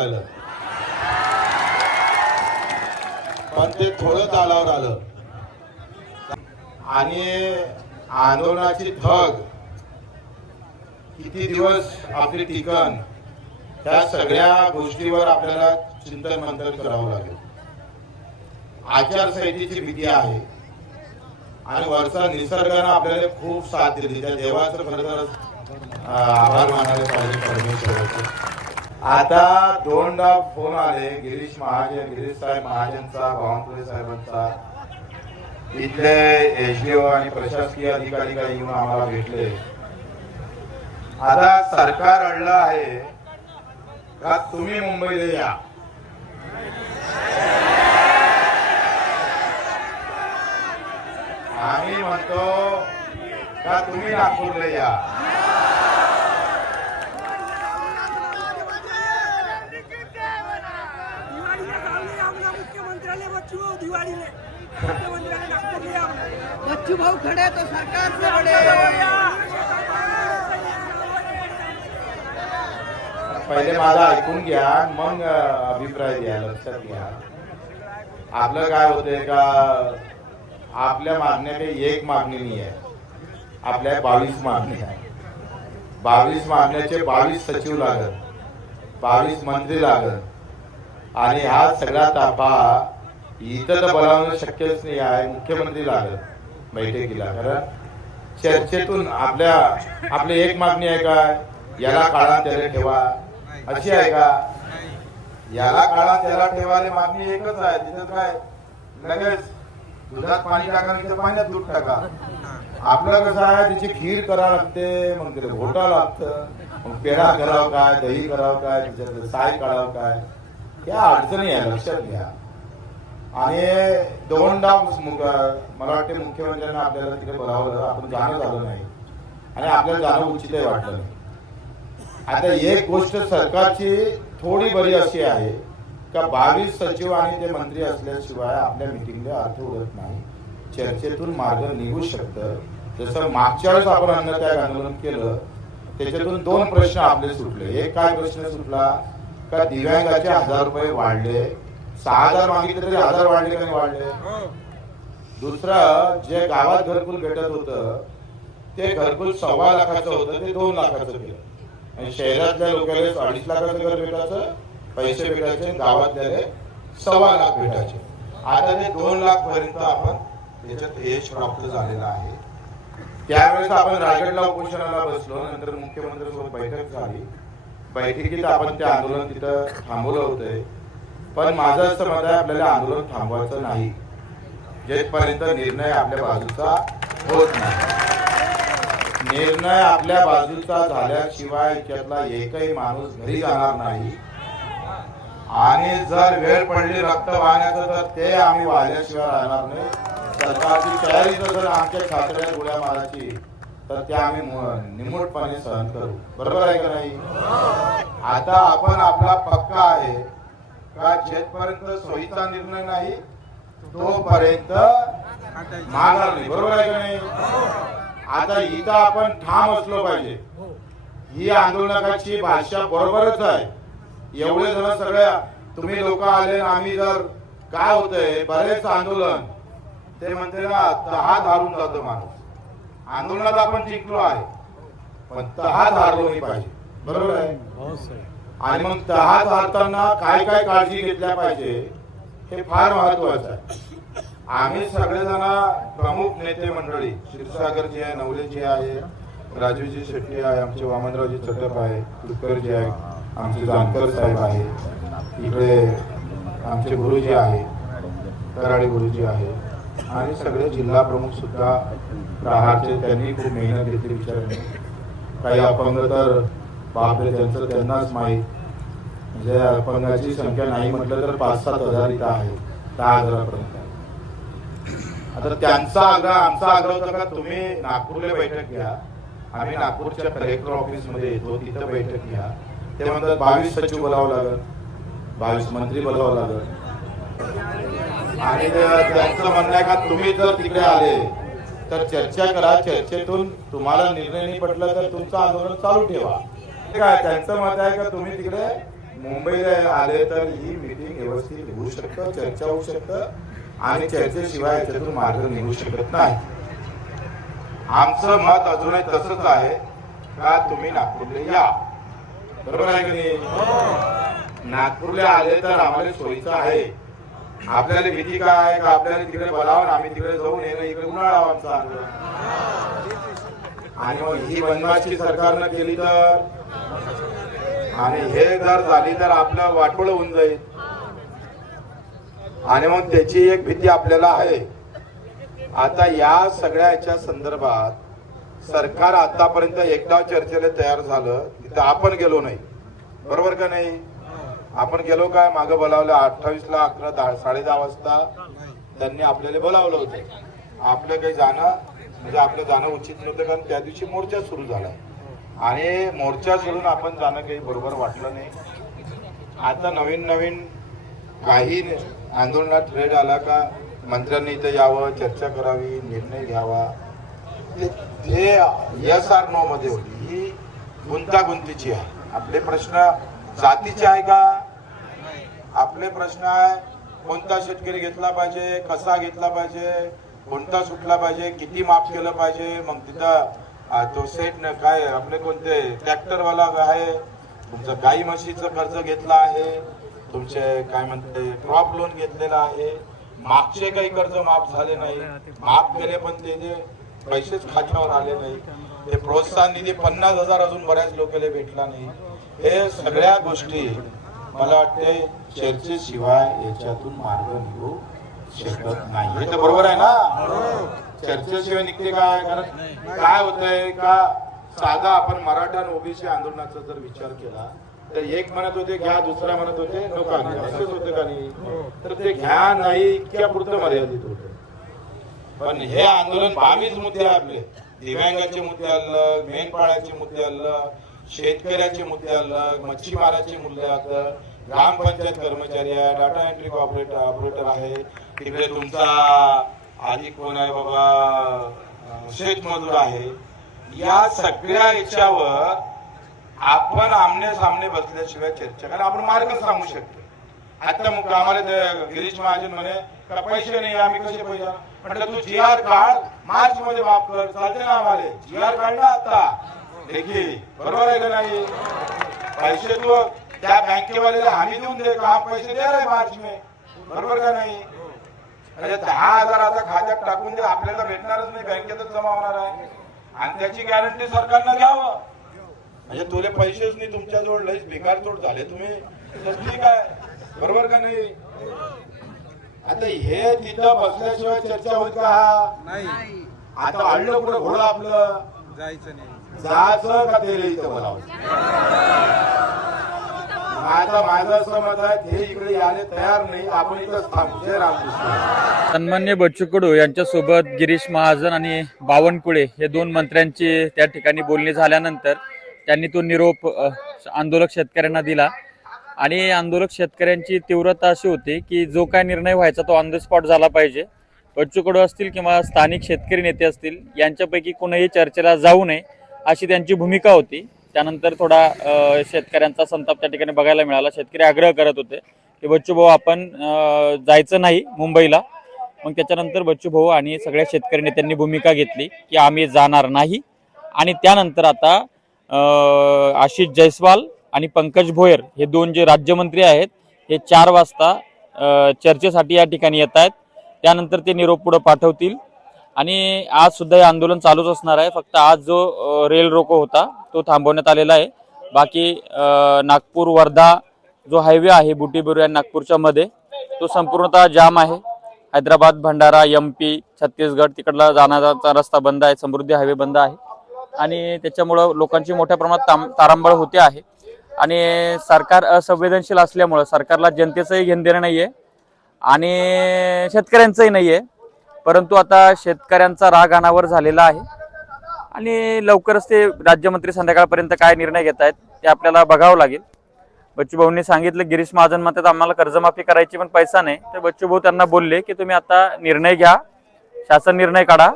राहिलं पण ते थोडं तालावर आलं आणि आंदोलनाची थग किती दिवस आपली टिकन त्या सगळ्या गोष्टीवर आपल्याला चिंतन मंथन करावं लागेल. आचारसंहितेची भीती आहे. आणि वरचा निसर्गानं आपल्याला खूप साथ दिली. त्या देवाचं खरं तर आभार मानायला पाहिजे परमेश्वराचं. आता दोनदा फोन आले गिरीश महाजन गिरीश साहेब महाजनचा बावनकुळे साहेबांचा. इथले एसडीओ आणि प्रशासकीय अधिकारी काही येऊन आम्हाला भेटले. आता सरकार अडलं आहे का तुम्ही मुंबईला या? आम्ही म्हणतो का तुम्ही नागपूरला या दिवाळीला चालले आम्हाला मुख्यमंत्र्याला बच्चू भाऊ दिवाळीले मुख्यमंत्र्याला नागपूरले आम्हाला बच्चू भाऊ खडे तो सरकार से बडे पहिले माझा ऐकून घ्या मग अभिप्राय द्या लक्षात घ्या. आपलं काय होतंय का आपल्या मागण्यापैकी एक मागणी नाही आहे. आपल्या बावीस मागणी आहे. बावीस मागण्याचे बावीस सचिव लागत बावीस मंत्री लागत आणि हा सगळा ताफा इथं तर बोलावणं शक्यच नाही आहे मुख्यमंत्री लागत बैठकीला. कारण चर्चेतून आपल्या आपली एक मागणी आहे का? याला काळात त्याला ठेवा. अशी आहे का? याला काळात त्याला ठेवायला मागणी एकच आहे. तिथं काय? लगेच दुधात पाणी टाका तर पाण्यात दूध टाका. आपलं कसं आहे? त्याची खीर करावं लागते मग त्याला घोटा लागतं. मग पेढा करावं काय? दही करावं काय? त्याच्यात साय काढावं काय? या अडचणी आहे. लक्षात घ्या. आणि दोनदा मुक- मला वाटते मुख्यमंत्र्यांना आपल्याला तिकडे बोलावलं आपण जाणं झालं नाही. आणि आपल्याला जाणं उचितही वाटलं नाही. आता एक गोष्ट सरकारची थोडी बरी अशी आहे का बावीस सचिव आणि ते मंत्री असल्याशिवाय आपल्या मिटिंगला अर्थ उरत नाही. चर्चेतून मार्ग निघू शकतं. जसं मागच्या वेळेस आपण अन्नत्याग आंदोलन केलं त्याच्यातून दोन प्रश्न आपले सुटले. एक काय प्रश्न सुटला? का दिव्यांगाचे हजार रुपये वाढले? सहा हजार मागितले तरी हजार वाढले का नाही वाढले? दुसरं जे गावात घरकुल भेटत होतं ते घरकुल सव्वा लाखाचं होतं ते दोन लाखाचं केलं. आणि शहरातल्या लोकांना अडीच लाखाचं घर भेटायचं पैसे भेटायचे गावातल्या सव्वा लाख भेटायचे. आता ते दोन लाख पर्यंत आपण त्याच्यात यश प्राप्त झालेलं आहे. त्यावेळेस आपण रायगडला उपोषणाला बसलो नंतर मुख्यमंत्र्यांसोबत बैठक झाली. बैठकीत आपण ते आंदोलन तिथं थांबवलं होतंय पण माझं असं मत आहे आपल्याला आंदोलन थांबवायचं नाही. जेपर्यंत निर्णय आपल्या बाजूचा होत नाही. निर्णय आपल्या बाजूचा झाल्याशिवाय त्यातला एकही माणूस घरी जाणार नाही. आणि जर वेळ पडली रक्त वाहण्याचं तर ते आम्ही वाहल्याशिवाय राहणार नाही. सरकारची तयारी जर आमच्या छात्र्या गोळ्या मारायची तर ते आम्ही निमूटपणे सहन करू. बरोबर आहे का नाही? आता आपण आपला पक्का आहे. का जेथपर्यंत सोयीचा निर्णय नाही तोपर्यंत माघार नाही. बरोबर आहे का नाही? आता इथं आपण ठाम असलो पाहिजे. ही आंदोलनाची भाषा बरोबरच आहे. एवढे जण सगळ्या तुम्ही लोक आले ना आम्ही जर काय होतंय? बरेच आंदोलन. ते म्हणते ना तहा धारून जातो माणूस. आंदोलनात आपण जिंकलो आहे पण तहा धारलो नाही पाहिजे. बरोबर आहे? हो, आणि मग तहात हारताना काय काय काळजी घेतल्या पाहिजे हे फार महत्वाचं आहे. आम्ही सगळेजण प्रमुख नेते मंडळी क्षीरसागरजी आहे नवलेजी आहे राजूजी शेट्टी आहे आमचे वामनरावजी चटप आहे कुलकरजी आहे आमचे जानकर साहेब आहे इकडे आमचे गुरुजी आहे कराडे गुरुजी आहे आणि सगळे जिल्हा प्रमुख सुद्धा प्रहारचे त्यांनी खूप मेहनत घेतली विचारणे काही अपंग तर बापरे त्यांचं त्यांनाच माहीत. म्हणजे अपंगाची संख्या नाही म्हटलं तर पाच सात हजार इथं आहे दहा हजारापर्यंत आता त्यांचा आग्रह आमचा आग्रह होता का तुम्ही नागपूरला बैठक घ्या. आम्ही नागपूरच्या कलेक्टर ऑफिसमध्ये येतो तिथं बैठक घ्या. ते म्हणतात बावीस सचिव बोलावं लागत बावीस मंत्री बोलावं लागल. आणि त्यांचं म्हणणं आहे का तुम्ही जर तिकडे आले तर चर्चा करा. चर्चेतून तुम्हाला निर्णय नाही पटला तर तुमचं आंदोलन चालू ठेवा. काय त्यांचं मत आहे का? तुम्ही तिकडे मुंबईला आले तर ही मीटिंग व्यवस्थित होऊ शकतं चर्चा होऊ शकतं आणि चर्चेशिवाय याच्यातून मार्ग निघू शकत नाही. आमचं मत अजूनही तसंच आहे का? तुम्ही नागपूरला या. बरोबर आहे की नाही? नागपूरला आले तर आम्हाला सोयीचं आहे. आपल्याला भीती काय? का आपल्याला तिकडे बोलावं? आम्ही तिकडे जाऊन येणं इकडे उन्हाळा आमचा. आणि मग ही बदमाशी सरकारनं केली तर? आणि हे जर झाली तर आपलं वाटोळ होऊन जाईल. आणि मग त्याची एक भीती आपल्याला आहे. आता या सगळ्याच्या संदर्भात सरकार आतापर्यंत एकदा चर्चेला तयार झालं तिथं आपण गेलो नाही. बरोबर का नाही? आपण गेलो काय? मागं बोलावलं अठ्ठावीस ला अकरा दहा साडे दहा वाजता त्यांनी आपल्याला बोलावलं होतं. आपलं काही जाणं म्हणजे आपलं जाणं उचित नव्हतं कारण त्या दिवशी मोर्चा सुरू झाला. आणि मोर्चा सोडून आपण जाणं काही बरोबर वाटलं नाही. आता नवीन नवीन काही आंदोलनात रेड आला का मंत्र्यांनी इथं यावं चर्चा करावी निर्णय घ्यावा. ते- एस आर नो मध्ये होती ही गुंतागुंतीची आहे. आपले प्रश्न जातीचे आहे का? आपले प्रश्न आहे कोणता शेतकरी घेतला पाहिजे कसा घेतला पाहिजे कोणता सुटला पाहिजे किती माफ केलं पाहिजे मग तिथं तो सेट न काय आपले कोणते ट्रॅक्टरवाला आहे तुमचं गाई म्हशीचं कर्ज घेतलं आहे तुमचे काय म्हणते क्रॉप लोन घेतलेलं आहे. मागचे काही कर्ज माफ झाले नाही. माफ केले पण ते जे पैसेच खात्यावर आले नाही. ते प्रोत्साहन निधी पन्नास हजार अजून बऱ्याच लोकांना भेटला नाही. हे सगळ्या गोष्टी मला वाटते चर्चेशिवाय याच्यातून मार्ग निघू शकत नाही. हे तर बरोबर आहे ना? चर्चेशिवाय निघते काय? कारण काय होतंय का? साधा आपण मराठा आणि ओबीसी आंदोलनाचा जर विचार केला तर एक म्हणत होते घ्या दुसरा म्हणत होते नका घ्या असंच होतं का नाही? तर ते घ्या नाही इतक्या पुरतं मर्यादित होत. पण हे आंदोलन बावीस मुद्दे आपले. दिव्यांगाचे मुद्दे अलग मेंढपाळाचे मुद्दे अलग शेतकऱ्याचे मुद्दे अलग मच्छीमाराचे मुद्दे अलग ग्रामपंचायत कर्मचारी आहे डाटा एंट्री ऑपरेटर ऑपरेटर आहे. तिकडे तुमचा आधी कोण आहे बाबा? शेतमजूर आहे. या सगळ्या याच्यावर आपण आमने सामने बसल्याशिवाय चर्चा कारण आपण मार्ग सांगू शकतो. आता मग आम्हाला ते गिरीश महाजन म्हणे का पैसे नाही आम्ही कसे पैसे म्हटलं तू जी आर काढ मार्च मध्ये माफ कर चालते ना आम्हाला. जी आर कार्ड ना आता. देखी बरोबर आहे का नाही? पैसे तू त्या बँकेवाल्याला हमी देऊन दे का पैसे दे रे मार्च मे बरोबर का नाही? म्हणजे दहा हजार आता खात्यात टाकून दे आपल्याला भेटणारच नाही बँकेतच जमा होणार आहे. आणि त्याची गॅरंटी सरकारनं घ्यावं. म्हणजे तुले पैसेच नाही तुमच्याजवळ लईच बेकार तोड झाले तुम्ही. ठीक आहे. बरोबर का नाही? आता हे तिथं बसल्याशिवाय चर्चा होईल का नाही. आता अडलं कुठं? घोडं आपलं. जायचं नाही. जायचं का ते इथं बोलावं? आता माझं असं मत आहे ते इकडे यायला तयार नाही आपण इथं थांबू. जय रामकृष्ण. सन्मान्य बच्चू कडू यांच्यासोबत गिरीश महाजन आणि बावनकुळे हे दोन मंत्र्यांची त्या ठिकाणी बोलणी झाल्यानंतर त्यांनी तो निरोप आंदोलक शेतकऱ्यांना दिला. आणि आंदोलक शेतकऱ्यांची तीव्रता अशी होती की जो काय निर्णय व्हायचा तो ऑन द स्पॉट झाला पाहिजे. बच्चू कडू असतील किंवा स्थानिक शेतकरी नेते असतील यांच्यापैकी कोणीही चर्चेला जाऊ नये अशी त्यांची भूमिका होती. त्यानंतर थोडा शेतकऱ्यांचा संताप त्या ठिकाणी बघायला मिळाला. शेतकरी आग्रह करत होते की बच्चू भाऊ आपण जायचं नाही मुंबईला. मग त्याच्यानंतर बच्चू भाऊ आणि सगळ्या शेतकरी नेत्यांनी भूमिका घेतली की आम्ही जाणार नाही. आणि त्यानंतर आता आशिष जयस्वाल आणि पंकज भोयर हे दोन जे राज्यमंत्री आहेत हे चार वाजता चर्चेसाठी या ठिकाणी येत आहेत. त्यानंतर ते निरोप पुढं पाठवतील. आणि आज सुद्धा हे आंदोलन चालूच असणार आहे. फक्त आज जो रेल रोको होता तो थांबवण्यात आलेला आहे. बाकी नागपूर वर्धा जो हायवे आहे बुटी आणि नागपूरच्या मध्ये तो संपूर्णतः जाम आहे. हैदराबाद भंडारा एम पी छत्तीसगड तिकडला जाण्याचा रस्ता बंद आहे समृद्धी हायवे बंद आहे. आणि त्याच्यामुळं लोकांची मोठ्या प्रमाणात ताम तारांबळ होते आहे. आणि सरकार असंवेदनशील असल्यामुळं सरकारला जनतेचंही घेण देणं नाही आहे आणि शेतकऱ्यांचंही नाही आहे परंतु आता शेतकऱ्यांचा राग अनावर झालेला आहे. आणि लवकरच ते राज्यमंत्री संध्याकाळपर्यंत काय निर्णय घेत आहेत ते आपल्याला बघावं लागेल. बच्चू भाऊंनी सांगितलं गिरीश महाजन म्हणतात आम्हाला कर्जमाफी करायची पण पैसा नाही. तर बच्चू भाऊ त्यांना बोलले की तुम्ही आता निर्णय घ्या शासन निर्णय काढा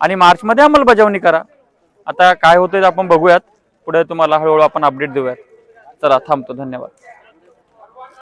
आणि मार्चमध्ये अंमलबजावणी करा. आता काय होतंय आपण बघूयात. पुढे तुम्हाला हळूहळू आपण अपडेट देऊयात. चला थांबतो. धन्यवाद.